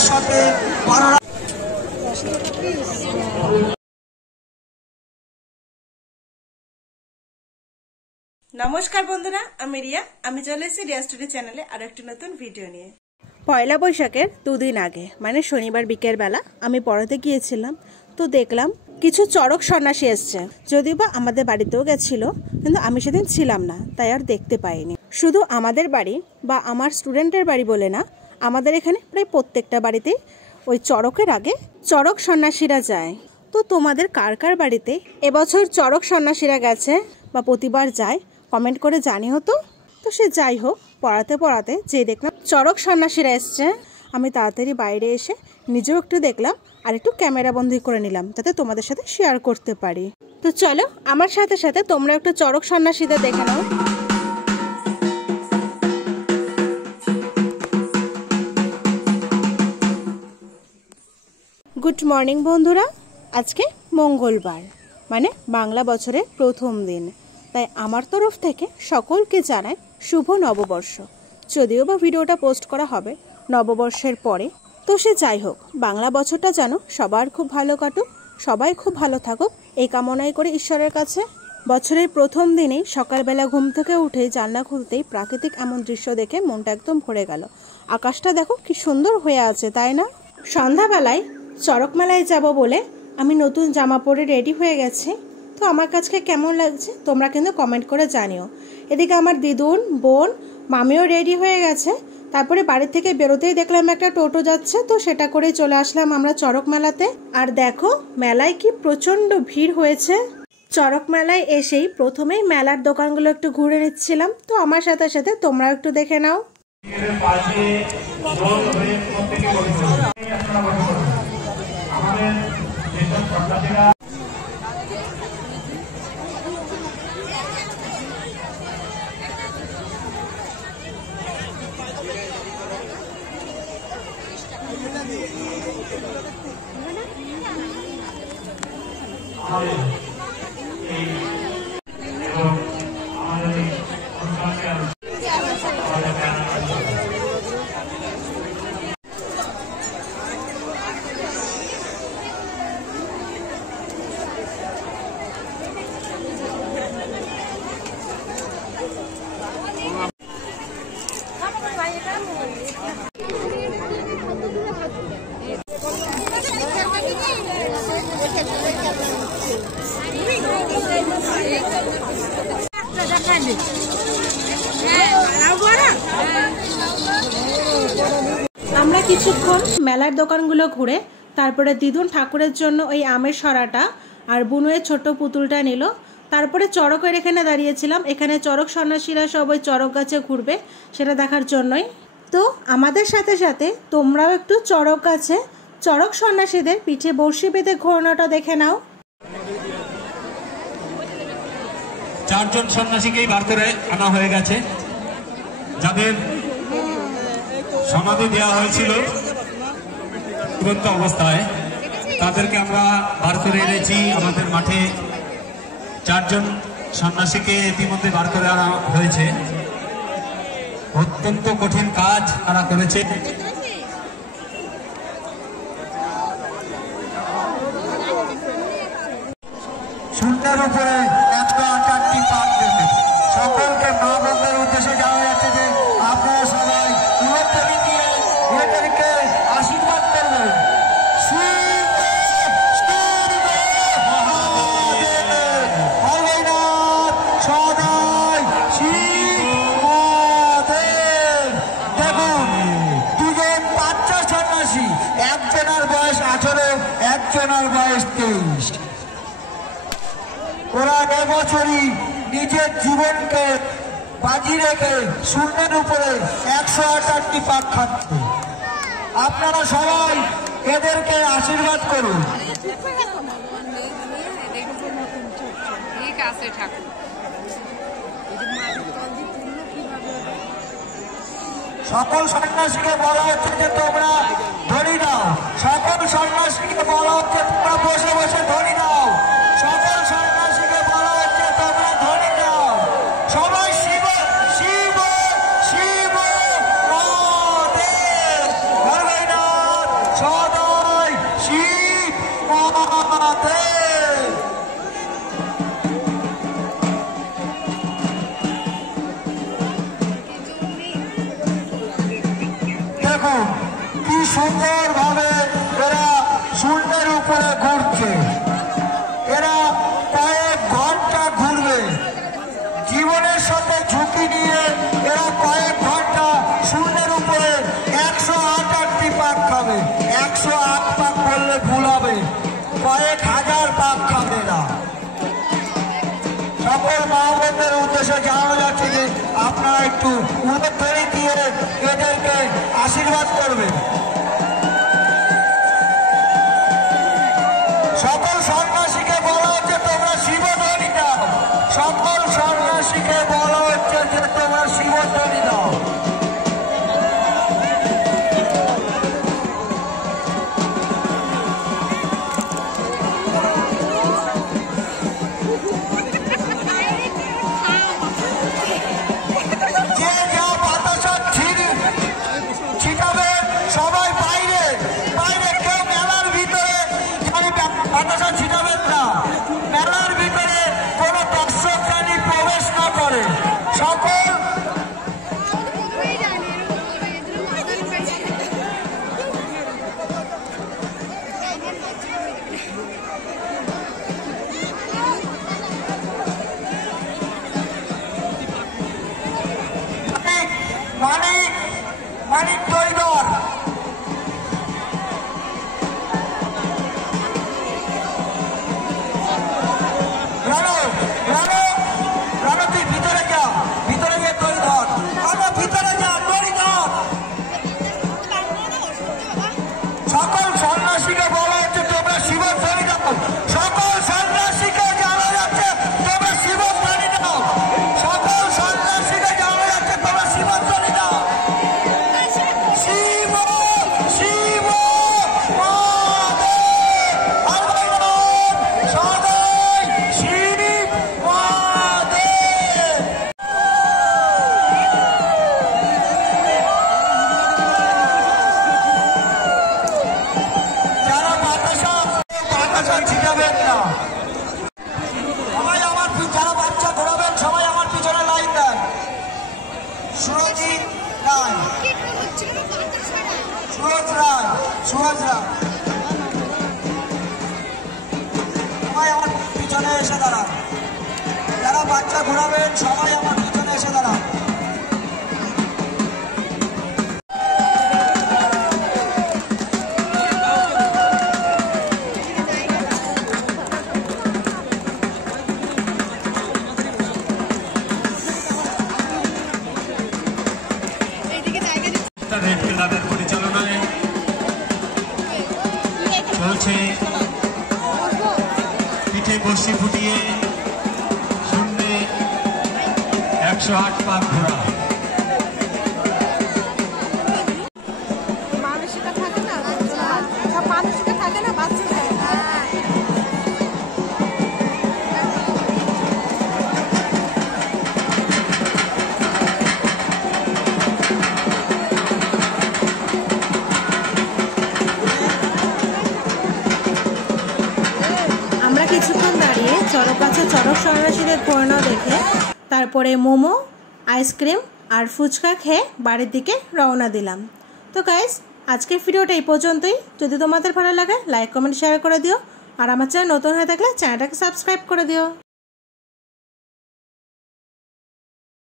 আনন্দের সাথে নমস্কার বন্ধুরা, আমি রিয়া। আমি চলে এসেছি রিয়া স্টুডিও চ্যানেলে আর একটি নতুন ভিডিও নিয়ে। পয়লা বৈশাখের দুদিন আগে মানে শনিবার বিকেল বেলা আমি পড়াতে গিয়েছিলাম, তো দেখলাম কিছু চড়ক সন্ন্যাসী এসছে। যদিও বা আমাদের বাড়িতেও গেছিল, কিন্তু আমি সেদিন ছিলাম না, তাই আর দেখতে পাইনি। শুধু আমাদের বাড়ি বা আমার স্টুডেন্টের বাড়ি বলে না, আমাদের এখানে প্রায় প্রত্যেকটা বাড়িতেই ওই চড়কের আগে চড়ক সন্ন্যাসীরা যায়। তো তোমাদের কার কার বাড়িতে এবছর চড়ক সন্ন্যাসীরা গেছে বা প্রতিবার যায়, কমেন্ট করে জানিও তো। তো সে যাই হোক, পড়াতে পড়াতে যে দেখলাম চড়ক সন্ন্যাসীরা এসছে, আমি তাড়াতাড়ি বাইরে এসে নিজেও একটু দেখলাম আর একটু ক্যামেরা বন্দি করে নিলাম, যাতে তোমাদের সাথে শেয়ার করতে পারি। তো চলো আমার সাথে সাথে তোমরা একটু চড়ক সন্ন্যাসীদের দেখে নাও। গুড মর্নিং বন্ধুরা। আজকে মঙ্গলবার, মানে বাংলা বছরের প্রথম দিন, তাই আমার তরফ থেকে সকলকে জানাই শুভ নববর্ষ। যদিও বা ভিডিওটা পোস্ট করা হবে নববর্ষের পরে, তো সে যাই হোক, বাংলা বছরটা যেন সবার খুব ভালো কাটুক, সবাই খুব ভালো থাকুক এই কামনাই করে ঈশ্বরের কাছে। বছরের প্রথম দিনেই সকালবেলা ঘুম থেকে উঠেই জানলা খুলতেই প্রাকৃতিক এমন দৃশ্য দেখে মনটা একদম ভরে গেল। আকাশটা দেখো কি সুন্দর হয়ে আছে, তাই না? সন্ধ্যাবেলায় চড়ক মেলায় যাব বলে আমি নতুন জামা পরে রেডি হয়ে গেছি। তো আমার কাছে কেমন লাগছে তোমরা কিন্তু কমেন্ট করে জানিও। এদিকে আমার দিদুন, বোন, মামিও রেডি হয়ে গেছে। তারপরে বাড়ি থেকে বেরোতেই দেখলাম একটা টোটো যাচ্ছে, তো সেটা করেই চলে আসলাম আমরা চড়ক মেলাতে। আর দেখো মেলায় কি প্রচণ্ড ভিড় হয়েছে। চড়ক মেলায় এসেই প্রথমেই মেলার দোকানগুলো একটু ঘুরে নিচ্ছিলাম, তো আমার সাথে সাথে তোমরাও একটু দেখে নাও। আমরা কিছুক্ষণ মেলার দোকানগুলো ঘুরে তারপরে দিদুন ঠাকুরের জন্য ওই আমের সরাটা আর বুনুয়ের ছোট পুতুলটা নিল। তারপরে চড়কের এখানে দাঁড়িয়েছিলাম, এখানে চড়ক সন্ন্যাসীরা সব ওই চড়ক গাছে ঘুরবে সেটা দেখার জন্যই। তো আমাদের সাথে সাথে তোমরাও একটু চড়ক গাছে চড়ক সন্ন্যাসীদের পিঠে বড়শি বেঁধে ঘোরানোটা দেখে নাও। চারজন সন্ন্যাসীকেই বার করে আনা হয়ে গেছে, যাদের সমাধি দেওয়া হয়েছিল তুরন্ত অবস্থায়, তাদেরকে আমরা বার করে এনেছি আমাদের মাঠে। চারজন সন্ন্যাসীকে ইতিমধ্যে বার করে আনা হয়েছে। অত্যন্ত কঠিন কাজ তারা করেছে। সুন্দর উপরে 108টি পাক দেবে। সকলকে মা বোনদের উদ্দেশ্যে জানা যাচ্ছে যে আপনারা সবাই উলট্টনি দিয়ে এদেরকে আশীর্বাদ করবেন। দুজন বাচ্চা সন্ন্যাসী, একজনের বয়স 18, একজনের বয়স 23। ওরা এবছরই নিজের জীবনকে বাজি রেখে শূন্যের উপরে 108টি পাক খাচ্ছে। আপনারা সবাই এদেরকে আশীর্বাদ করুন। সকল সন্ন্যাসীকে বলা হচ্ছে যে তোমরা ধরি নাও। সকল সন্ন্যাসীকে বলা হচ্ছে তোমরা বসে বসে ধরি নাও। সকল সন্ন্যাসীকে বলা হচ্ছে তোমরা ধরি নাও। সবাই শিব শিব শিব মহাদেব, ভগবান সুন্দরভাবে এরা শূন্যের উপরে ঘুরছে। এরা কয়েক ঘন্টা ঘুরবে, জীবনের সাথে ঝুঁকি নিয়ে এরা কয়েক ঘন্টা শূন্যের উপরে 108টি পাক খাবে। 108 পাক করলে ভুল হবে, কয়েক হাজার পাক খাবে না। সকল মা বোনদের উদ্দেশ্যে জানানো যাচ্ছে যে আপনারা একটু উলুধ্বনি দিয়ে এদেরকে আশীর্বাদ করবেন। সকল সন্ন্যাসীকে বলা হচ্ছে তোমরা শিবধ্বনি দাও। সকল সন্ন্যাসীকে বলা হচ্ছে যে তোমরা শিবধ্বনি দাও। যে যা বাতাসা ছিটাবে সবাই বাইরে বাইরে, কেউ মেলার ভিতরে বাতাসা ছিটাবেন না। মেলার ভিতরে কোনো দর্শক প্রাণী প্রবেশ না করে। সকল মানিক দৈদর রানো রানো রানো, তুই ভিতরে যা, ভিতরে গিয়ে দই ধর। রানো ভিতরে যা, দই ধর। সকল সন্ন্যাসীকে বলা হচ্ছে তোমরা শিবধ্বনি দাও। সকল সন্ন্যাসীকে জানা যাচ্ছে তোমরা শিবধ্বনি দাও। সকল সন্ন্যাসীকে জানা যাচ্ছে তোমরা শিবধ্বনি দাও। শিব শিব মহাদেব হরভজন সদয় শিব মহাদেব। যারা বাতাসা ছিটাবেন না, সবাই আমার যারা বাচ্চা ঘোরাবেন সবাই আমার পিছনে লাইন দেন। সুরজিৎ রায়, সুরজ রায়, সুরজ রায়, সবাই আমার পিছনে এসে দাঁড়ান। যারা বাচ্চা ঘোরাবেন সবাই আমার পিছনে এসে দাঁড়ান। রেড ক্লাবের পরিচালনায় চলছে পিঠে বসি ফুটিয়ে শূন্যে 108 পাক ঘোরা। মানসিকতা থাকে না, সব মানসিকতা থাকে না বাচ্চাদের। আমরা কিছুক্ষণ দাঁড়িয়ে চড়ক আছে চড়ক সন্ন্যাসীদের ঘোরানো দেখে তারপরে মোমো, আইসক্রিম আর ফুচকা খেয়ে বাড়ির দিকে রওনা দিলাম। তো গাইস, আজকের ভিডিওটা এই পর্যন্তই। যদি তোমাদের ভালো লাগে লাইক কমেন্ট শেয়ার করে দিও, আর আমার চ্যানেল নতুন হয়ে থাকলে চ্যানেলটাকে সাবস্ক্রাইব করে দিও।